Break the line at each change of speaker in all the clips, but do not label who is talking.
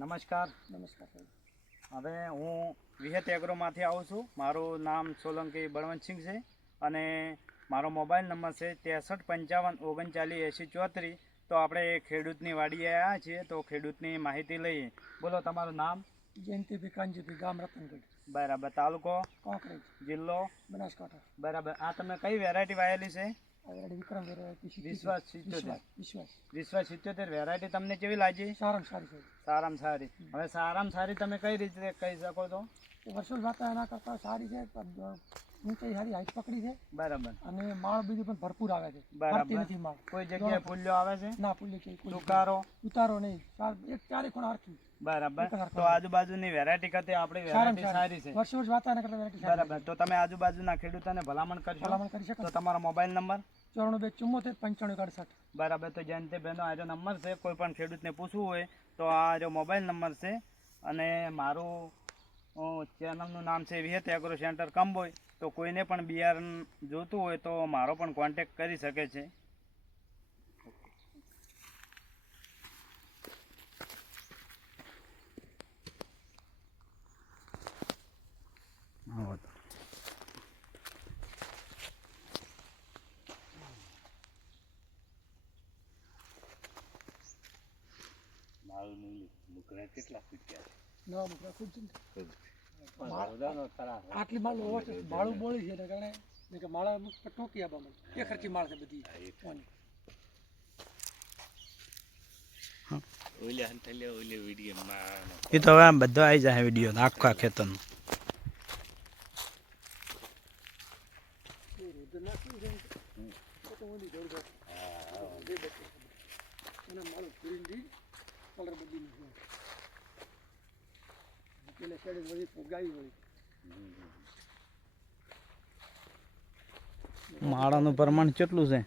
નમસ્કાર.
નમસ્કાર
હવે હું વિહત એગ્રોમાંથી આવું છું. મારું નામ સોલંકી બળવંતસિંહ છે અને મારો મોબાઈલ નંબર છે ત્રેસઠ પંચાવન ઓગણચાલીસ એંસી ચોત્રીસ. તો આપણે ખેડૂતની વાડીએ આવ્યા છીએ તો ખેડૂતની માહિતી લઈએ. બોલો તમારું નામ?
જયંતિ ભીકાનજીભાઈ ગામ રતનગઢ.
બરાબર. તાલુકો?
કોંકરેજ.
જિલ્લો?
બનાસકાંઠા.
બરાબર. આ તમે કઈ વેરાયટી વાયેલી છે? વિશ્વાસ સિત્યોતેર.
વિશ્વાસ વિશ્વાસ.
સિત્યોતેર. વેરાયટી તમને કેવી લાગી?
સારામાં સારી
સારામાં સારી. હવે સારામાં સારી તમે કઈ રીતે કહી શકો છો?
વર્ષો એના કરતાં સારી છે ઊંચાઈ સારી હાઈટ પકડી છે.
બરાબર.
અને માળ બીજું પણ ભરપૂર આવે છે.
બરાબર.
નથી માળ.
કોઈ જગ્યાએ ફૂલ્યો આવે છે?
ના પુલ્લી છે કોઈ ઉતારો? નહીં. એક ચારે ખૂણા હરખી.
બરાબર. તો આજુબાજુની વેરાયટી કરતી આપણી વેરાયટી સારી. છે.
વર્ષો વર્ષ વાતા એના વેરાયટી
બરાબર. તો તમે આજુબાજુના ખેડૂતોને ભલામણ કરશો?
ભલામણ કરી
તો
શકો
તમારો મોબાઈલ નંબર?
ચોરાણું બે ચુમ્મોતેર પંચાણું અડસઠ
બરાબર. તો જયંતિભાઈનો આજો નંબર છે. કોઈ પણ ખેડૂતને પૂછવું હોય તો આ જો મોબાઈલ નંબર છે. અને મારું ચેનલનું નામ છે વિહત એગ્રો સેન્ટર કંબોય. તો કોઈને પણ બિયારણ જોતું હોય તો મારો પણ કોન્ટેક કરી શકે છે.
નવા મુકરા ખૂબ છે? આટલી માળ માળું બોળી છે એના કારણે નહીં કે માળા અમુક ટોકી આપવા મને એ ખર્ચી માળ છે બધી.
એ તો હવે આમ બધો આવી જાય વીડિયો આખા ખેતરનો.
બચે. અને કલર બદલી નાખ્યો. પેલે સાઈડે વળી ફુગાવી વળી.
માળાનું પ્રમાણ કેટલું છે?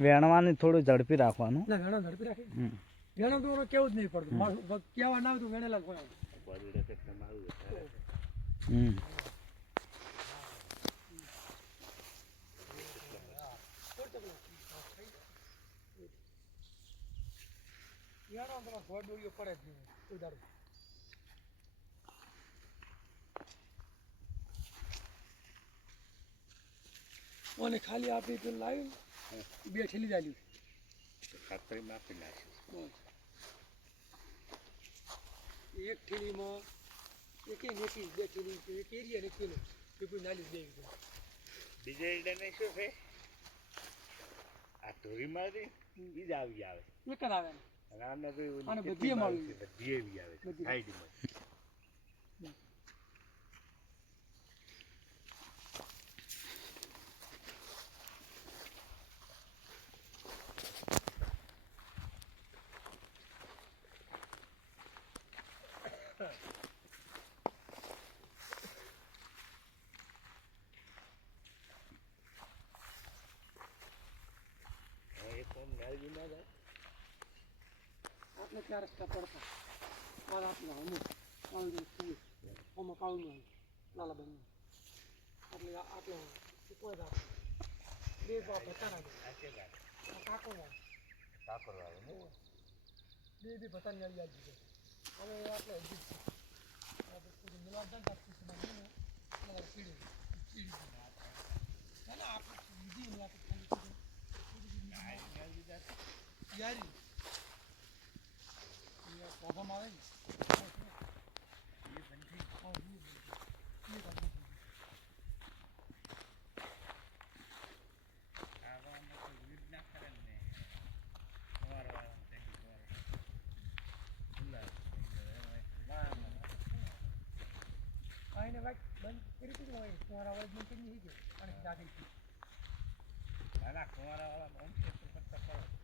વેણવાની થોડું ઝડપી રાખવાનું.
ના વેણો ઝડપી રાખી. વેણો તો કેવું જ નહીં પડતું. માળું કહેવા ના તો
હમ.
વેણો ડોળીઓ પડે ઓને ખાલી આપી તો લાવ્યું બે ઠેલી ચાલ્યું બસ. એક ઠેલીમાં એક એકી બે ઠેલી એક એરિયા ને કિલો એ કોઈ નાલી દે
બીજા ઈડાને શું છે? આ ધોરી મારી જ આવી આવે.
એક જ આવે.
અને આમને માળી. બધીએ આવે છે સાઈડમાં.
આટલે ચાર રસ્તા પડતા હમું કાળું જેવું ફૂલ આમાં કાળું લાલા બંને એટલે આટલો કોઈ રાખ બે બાપ. આ કાકો ના
ને
બે બે ભતાની આવી આવી છે હવે આટલે હજી જ છે આ બધું મિલાવ થાય ને તો આખી સમાજ છે ને, એટલે ચીડી ચીડી જાય. ના ના આપણે બીજી મિલાવ તો ખાલી ચીડી. યારી એ પૌધામાં આવે ને વાત બંધ કરી દીધું હોય કુંવારા વાળા બંધ કરી નહીં અને ગઈ.
ના કુંવારા વાળા બંધ કરતા કરો